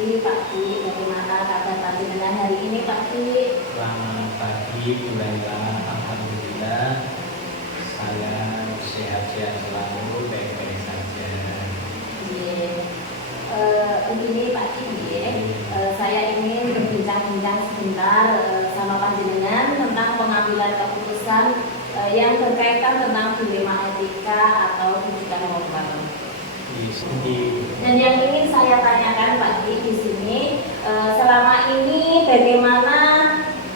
pagi Pak Ki, bagaimana kabar panjenengan hari ini Pak Ki? Selamat pagi Bu Laila, alhamdulillah saya sehat-sehat selalu, baik-baik saja. Begini Pak Ki, saya ingin berbincang-bincang sebentar sama panjenengan tentang pengambilan keputusan yang berkaitan tentang dilema etika atau pendidikan moral. Dan yang ingin saya tanyakan Pak Ki di sini, selama ini bagaimana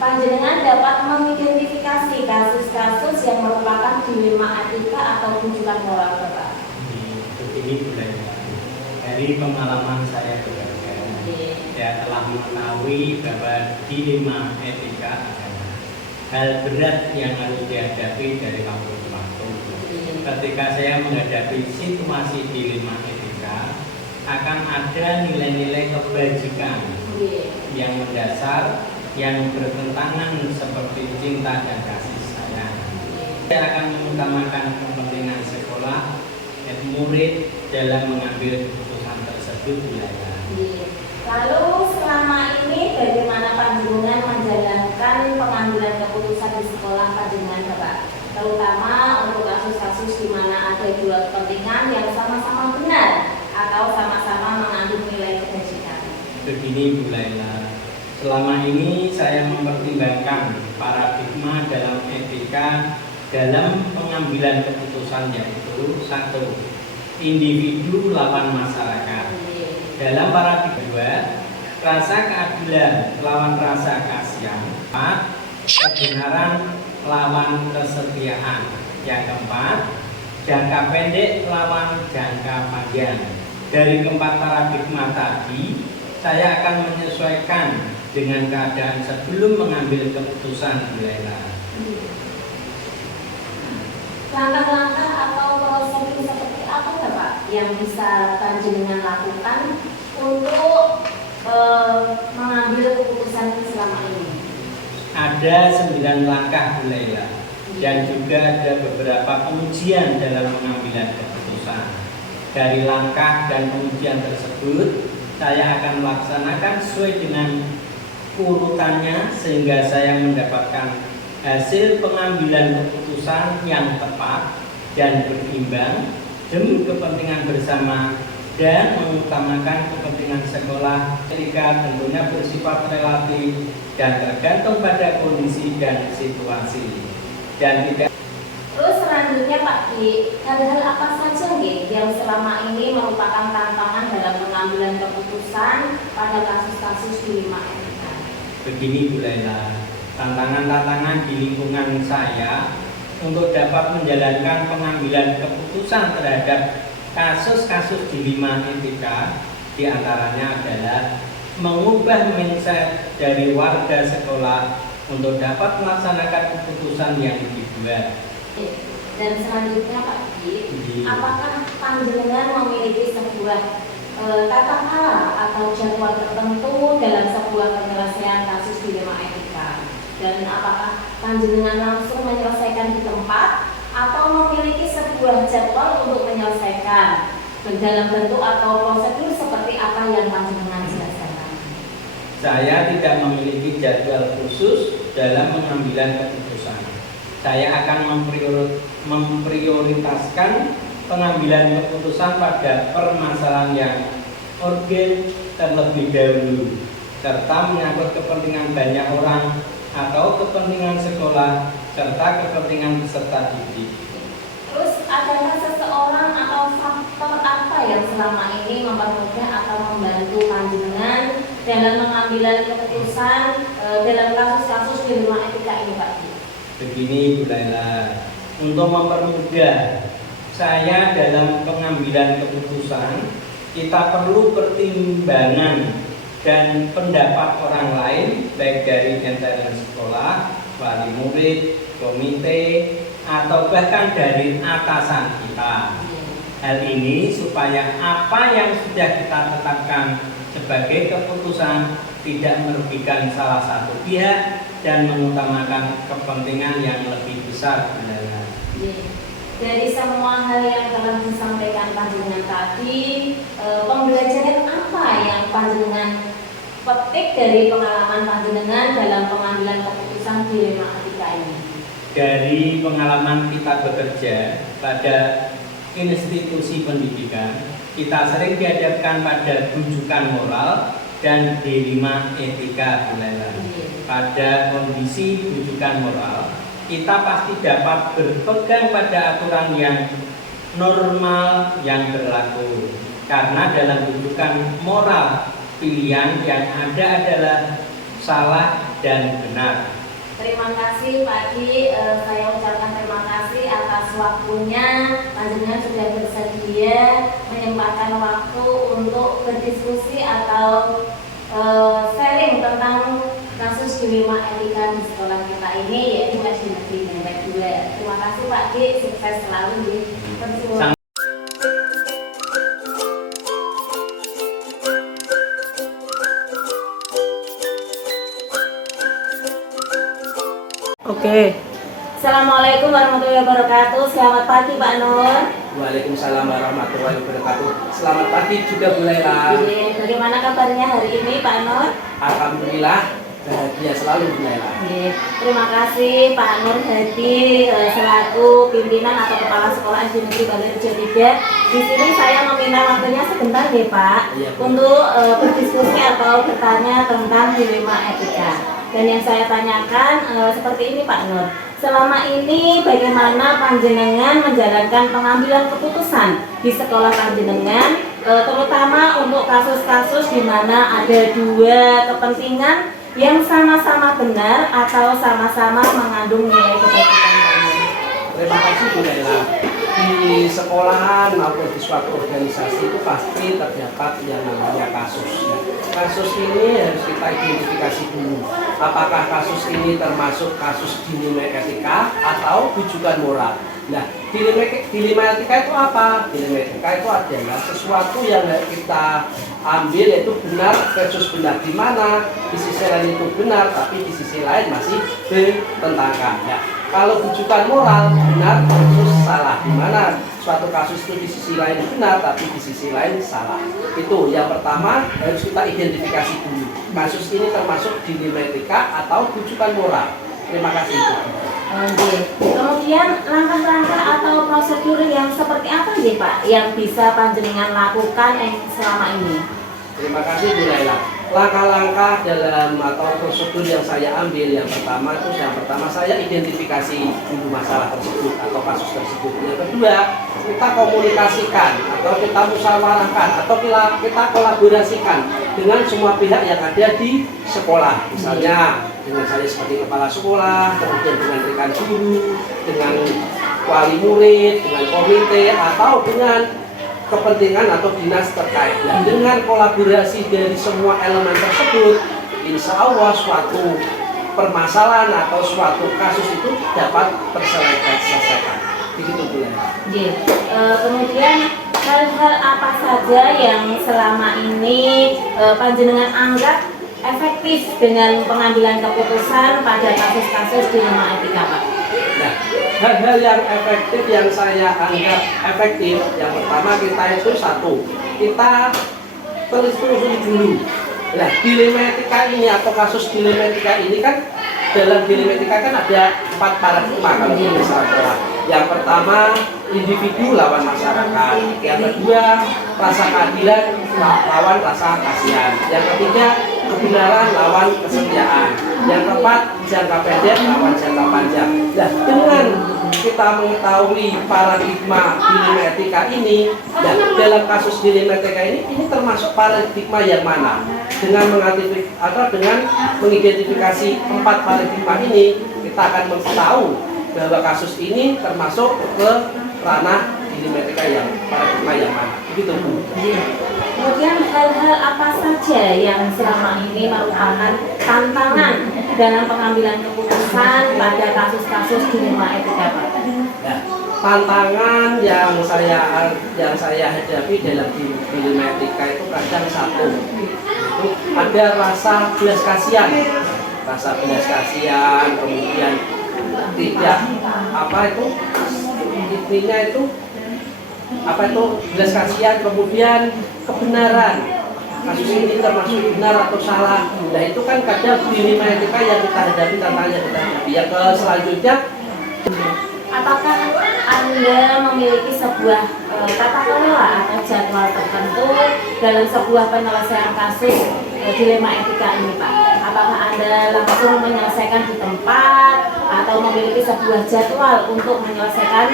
panjenengan dapat mengidentifikasi kasus-kasus yang merupakan dilema etika atau rujukan moral Bapak? Begini Bu Laila, dari pengalaman saya bekerja, saya telah mengetahui bahwa dilema etika adalah hal berat yang harus dihadapi dari waktu ke waktu. Ketika saya menghadapi situasi dilema etika, akan ada nilai-nilai kebajikan yang mendasar, yang bertentangan seperti cinta dan kasih sayang. Saya akan mengutamakan kepentingan sekolah dan murid dalam mengambil keputusan tersebut. Lalu selama ini bagaimana panjenengan menjalankan pengambilan keputusan di sekolah panjenengan Bapak? Terutama untuk kasus-kasus di mana ada dua kepentingan yang sama-sama benar atau sama-sama mengandung nilai kebajikan. Begini Bu Laila, selama ini saya mempertimbangkan paradigma dalam etika dalam pengambilan keputusan, yaitu satu, individu lawan masyarakat. Dalam paradigma kedua, rasa keadilan lawan rasa kasihan. Empat, kebenaran lawan kesetiaan. Yang keempat, jangka pendek lawan jangka panjang. Dari keempat paradigma tadi, saya akan menyesuaikan dengan keadaan sebelum mengambil keputusan. Langkah-langkah atau prosedur seperti apa Pak yang bisa panjenengan lakukan untuk mengambil keputusan selama ini? Ada 9 langkah Bu Laila, dan juga ada beberapa pengujian dalam pengambilan keputusan. Dari langkah dan pengujian tersebut, saya akan melaksanakan sesuai dengan urutannya sehingga saya mendapatkan hasil pengambilan keputusan yang tepat dan berimbang demi kepentingan bersama dan mengutamakan kepentingan sekolah. Ketika tentunya bersifat relatif dan tergantung pada kondisi dan situasi dan tidak. Terus selanjutnya Pak Ki, hal-hal apa saja yang selama ini merupakan tantangan dalam pengambilan keputusan pada kasus-kasus dilema etika? Begini Bu Laila, tantangan-tantangan di lingkungan saya untuk dapat menjalankan pengambilan keputusan terhadap kasus-kasus dilema etika diantaranya adalah mengubah mindset dari warga sekolah untuk dapat melaksanakan keputusan yang dibuat. Dan selanjutnya Pak Ki, apakah panjenengan memiliki sebuah tata cara atau jadwal tertentu dalam sebuah penyelesaian kasus dilema etika? Dan apakah panjenengan langsung menyelesaikan di tempat atau memiliki sebuah jadwal untuk menyelesaikan dalam bentuk atau prosedur seperti apa yang panjenengan jelaskan? Saya tidak memiliki jadwal khusus dalam pengambilan keputusan. Saya akan memprioritaskan pengambilan keputusan pada permasalahan yang urgen terlebih dahulu, serta menyangkut kepentingan banyak orang atau kepentingan sekolah serta kepentingan peserta didik. Terus adakah seseorang atau faktor apa yang selama ini mempermudah atau membantu panjenengan dalam pengambilan keputusan dalam kasus-kasus dilema etika ini Pak Ki? Begini Bu Laila, untuk mempermudah saya dalam pengambilan keputusan, kita perlu pertimbangan dan pendapat orang lain, baik dari internal sekolah, wali murid, komite, atau bahkan dari atasan kita. Hal ini supaya apa yang sudah kita tetapkan sebagai keputusan tidak merugikan salah satu pihak dan mengutamakan kepentingan yang lebih besar. dari semua hal yang telah disampaikan panjenengan tadi, pembelajaran apa yang panjenengan petik dari pengalaman panjenengan dalam pengambilan keputusan dilema etika ini? Dari pengalaman kita bekerja pada institusi pendidikan, kita sering dihadapkan pada rujukan moral dan dilema etika Bu Laila. Pada kondisi rujukan moral, kita pasti dapat berpegang pada aturan yang normal yang berlaku. Karena dalam rujukan moral, pilihan yang ada adalah salah dan benar. Terima kasih Pak Ki, saya ucapkan terima kasih atas waktunya. Panjenengan sudah bersedia menyempatkan waktu untuk berdiskusi atau sharing tentang kasus dilema etika di sekolah kita ini, yaitu SD Negeri Dempet 2. Terima kasih Pak Ki, sukses selalu di persiapan. Oke. Assalamualaikum warahmatullahi wabarakatuh. Selamat pagi Pak Nur. Waalaikumsalam warahmatullahi wabarakatuh. Selamat pagi juga Bu Laila. Bagaimana kabarnya hari ini Pak Nur? Alhamdulillah bahagia selalu Bu Laila. Terima kasih Pak Nur Hadi selaku pimpinan atau kepala sekolah SD Negeri Balirjo 3. Di sini saya meminta waktunya sebentar deh Pak, untuk berdiskusi atau bertanya tentang dilema etika. Dan yang saya tanyakan seperti ini Pak Nur, selama ini bagaimana panjenengan menjalankan pengambilan keputusan di sekolah panjenengan, terutama untuk kasus-kasus di mana ada dua kepentingan yang sama-sama benar atau sama-sama mengandung nilai kebaikan Pak Nur? Terima kasih Bu Laila. Di sekolahan maupun di suatu organisasi itu pasti terdapat yang namanya kasus. Kasus ini harus kita identifikasi dulu. Apakah kasus ini termasuk kasus dilema etika atau rujukan moral? Nah, dilema etika itu apa? Dilema etika itu adalah sesuatu yang kita ambil yaitu benar versus benar, di mana di sisi lain itu benar tapi di sisi lain masih bertentangan. Nah, kalau rujukan moral benar versus salah, di mana suatu kasus itu di sisi lain benar tapi di sisi lain salah. Itu yang pertama harus kita identifikasi dulu. Kasus ini termasuk dilema etika atau rujukan moral. Terima kasih. Kemudian langkah-langkah atau prosedur yang seperti apa sih Pak yang bisa panjenengan lakukan selama ini? Terima kasih Bu Laila. Langkah-langkah dalam atau prosedur yang saya ambil yang pertama saya identifikasi dulu masalah tersebut atau kasus tersebut. Yang kedua, kita komunikasikan atau kita musyawarahkan atau kita kolaborasikan dengan semua pihak yang ada di sekolah. Misalnya dengan saya sebagai kepala sekolah, kemudian dengan rekan guru, dengan wali murid, dengan komite atau dengan kepentingan atau dinas terkait. Dan dengan kolaborasi dari semua elemen tersebut, insya Allah suatu permasalahan atau suatu kasus itu dapat terselesaikan. Begitu Bu Laila. Kemudian hal-hal apa saja yang selama ini panjenengan anggap efektif dengan pengambilan keputusan pada kasus-kasus dilema etika Pak? Nah, hal-hal yang efektif yang saya anggap efektif, yang pertama kita itu kita telusuri dulu. Nah, dilema etika ini atau kasus dilema etika ini kan dalam dilema etika kan ada 4 paradigma kalau di sekolah. Yang pertama individu lawan masyarakat, yang kedua rasa keadilan lawan rasa kasihan, yang ketiga kebenaran lawan kesetiaan, yang keempat jangka pendek lawan jangka panjang. Nah, dengan kita mengetahui paradigma dilema etika ini, dan dalam kasus dilema etika ini termasuk paradigma yang mana? Dengan mengidentifikasi 4 paradigma ini, kita akan tahu bahwa kasus ini termasuk ke ranah dilema etika yang paradigma yang mana. Begitu Bu. Kemudian hal-hal apa saja yang selama ini merupakan tantangan dalam pengambilan keputusan pada kasus-kasus dilema etika Pak? Nah, tantangan yang saya hadapi dalam dilema etika itu kadang satu, itu ada rasa belas kasihan, kemudian tidak intinya itu apa itu belas kasihan, kemudian kebenaran. Kasus ini termasuk benar atau salah. Nah itu kan kadang dilema etika yang kita hadapi, tantangan yang kita hadapi. Yang ke selanjutnya, apakah Anda memiliki sebuah tata kelola atau jadwal tertentu dalam sebuah penyelesaian kasus dilema etika ini, Pak? Apakah Anda langsung menyelesaikan di tempat atau memiliki sebuah jadwal untuk menyelesaikan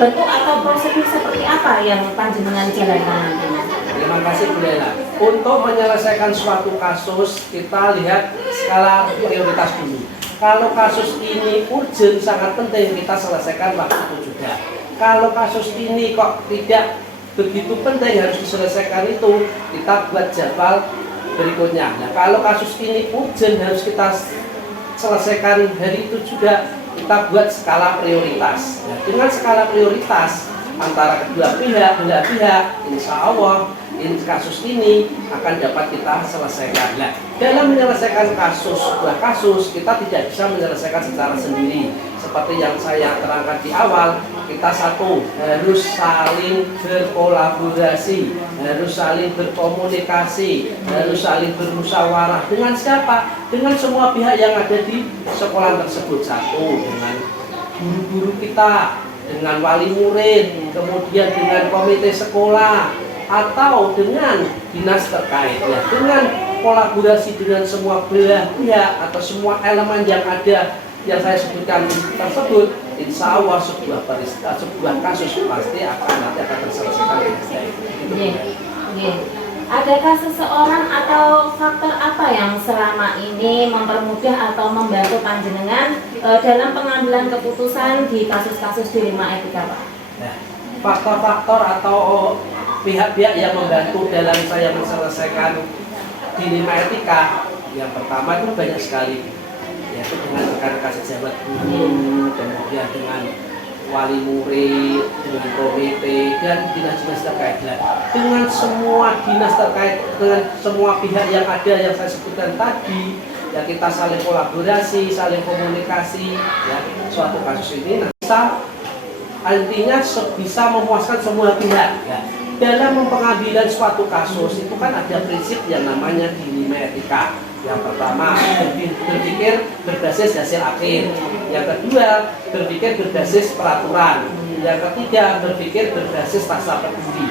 bentuk atau prosedur seperti apa yang panjenengan jalankan nantinya? terima kasih Bu Lela. Untuk menyelesaikan suatu kasus, kita lihat skala prioritas dulu. Kalau kasus ini urgent, sangat penting, kita selesaikan waktu itu juga. Kalau kasus ini kok tidak begitu penting, harus diselesaikan itu, kita buat jadwal berikutnya. Nah, kalau kasus ini urgent, harus kita selesaikan hari itu juga, kita buat skala prioritas. Nah, dengan skala prioritas antara kedua pihak, belah pihak, insya Allah kasus ini akan dapat kita selesaikan. Nah, dalam menyelesaikan sebuah kasus, kita tidak bisa menyelesaikan secara sendiri. Seperti yang saya terangkan di awal, kita harus saling berkolaborasi, harus saling berkomunikasi, harus saling bermusyawarah. Dengan siapa? Dengan semua pihak yang ada di sekolah tersebut. Dengan guru-guru kita, dengan wali murid, kemudian dengan komite sekolah, atau dengan dinas terkait, ya, dengan kolaborasi dengan semua belah pihak atau semua elemen yang ada yang saya sebutkan tersebut, insya Allah sebuah kasus pasti akan terselesaikan dengan baik. Adakah seseorang atau faktor apa yang selama ini mempermudah atau membantu panjenengan dalam pengambilan keputusan di kasus-kasus dilema etika, Pak? Nah, faktor-faktor atau pihak-pihak yang membantu dalam saya menyelesaikan dilema etika, yang pertama itu banyak sekali, yaitu dengan rekan-rekan sejawat guru, kemudian dengan wali murid, dengan komite, dan dinas-dinas terkait. Dengan semua dinas terkait, dengan semua pihak yang ada yang saya sebutkan tadi, ya kita saling kolaborasi, saling komunikasi, ya suatu kasus ini artinya bisa memuaskan semua pihak. Ya. Dalam pengambilan suatu kasus itu kan ada prinsip yang namanya dilema etika. Yang pertama, berpikir berbasis hasil akhir. Yang kedua, berpikir berbasis peraturan. Yang ketiga, berpikir berbasis rasa peduli.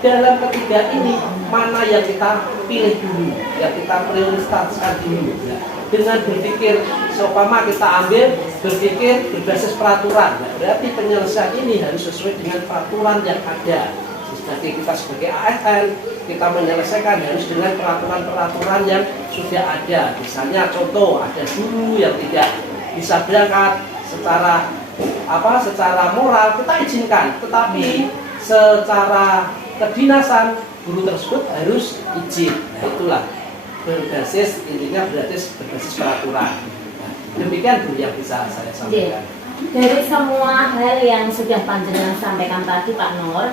Dalam ketiga ini, mana yang kita pilih dulu, yang kita prioritaskan dulu. Ya. Dengan berpikir, seumpama kita ambil berpikir berbasis peraturan. Nah, berarti penyelesaian ini harus sesuai dengan peraturan yang ada. Jadi kita sebagai ASN, kita menyelesaikan harus dengan peraturan-peraturan yang sudah ada. Misalnya contoh, ada guru yang tidak bisa berangkat secara moral, kita izinkan. Tetapi secara kedinasan, guru tersebut harus izin. Nah itulah intinya berbasis peraturan. Nah, demikian Bu yang bisa saya sampaikan. Dari semua hal yang sudah panjenengan sampaikan tadi, Pak Nur,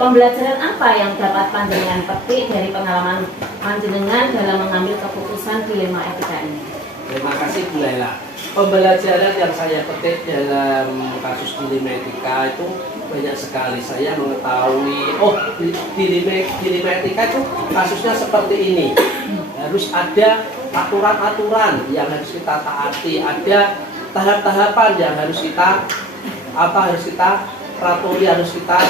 pembelajaran apa yang dapat panjenengan petik dari pengalaman panjenengan dalam mengambil keputusan dilema etika ini? Terima kasih Bu Lela. Pembelajaran yang saya petik dalam kasus dilema etika itu banyak sekali. Saya mengetahui, dilema etika itu kasusnya seperti ini. Harus ada aturan-aturan yang harus kita taati, ada tahap-tahapan yang harus kita peraturan, harus kita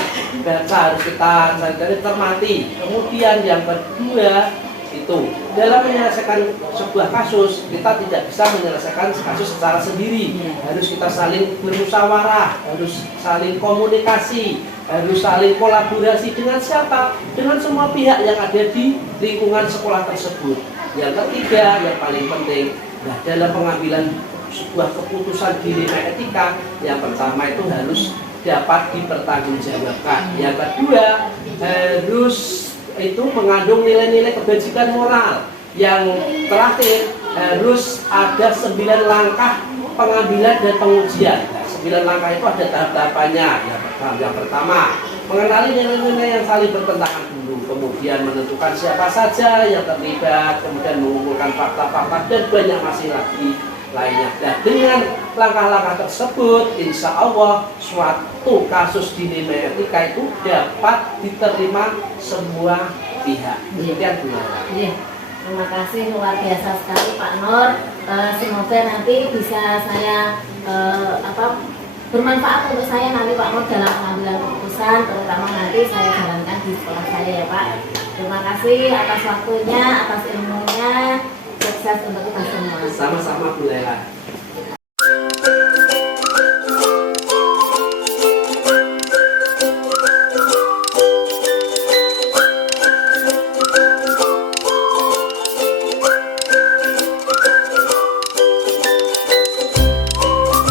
baca, harus kita cermati. Kemudian yang kedua itu dalam menyelesaikan sebuah kasus, kita tidak bisa menyelesaikan kasus secara sendiri. Harus kita saling bermusyawarah, harus saling komunikasi, harus saling kolaborasi dengan siapa? Dengan semua pihak yang ada di lingkungan sekolah tersebut. Yang ketiga, yang paling penting, dalam pengambilan sebuah keputusan dilema etika, yang pertama itu harus dapat dipertanggungjawabkan. Yang kedua, harus itu mengandung nilai-nilai kebajikan moral. Yang terakhir, harus ada 9 langkah pengambilan dan pengujian. Nah, 9 langkah itu ada tahap-tahapannya. Yang pertama, mengenali nilai-nilai yang saling bertentangan dulu, kemudian menentukan siapa saja yang terlibat, kemudian mengumpulkan fakta-fakta, dan banyak masih lagi. lainnya. Dan dengan langkah-langkah tersebut, insya Allah suatu kasus dilema etika itu dapat diterima semua pihak. Demikian Bu Laila. Iya. Terima kasih, luar biasa sekali Pak Nur. Semoga nanti bisa saya bermanfaat untuk saya nanti Pak Nur dalam pengambilan keputusan, terutama nanti saya jalankan di sekolah saya ya Pak. Terima kasih atas waktunya, atas ilmunya. Sukses untuk kita semua. Sama-sama Bu Laila.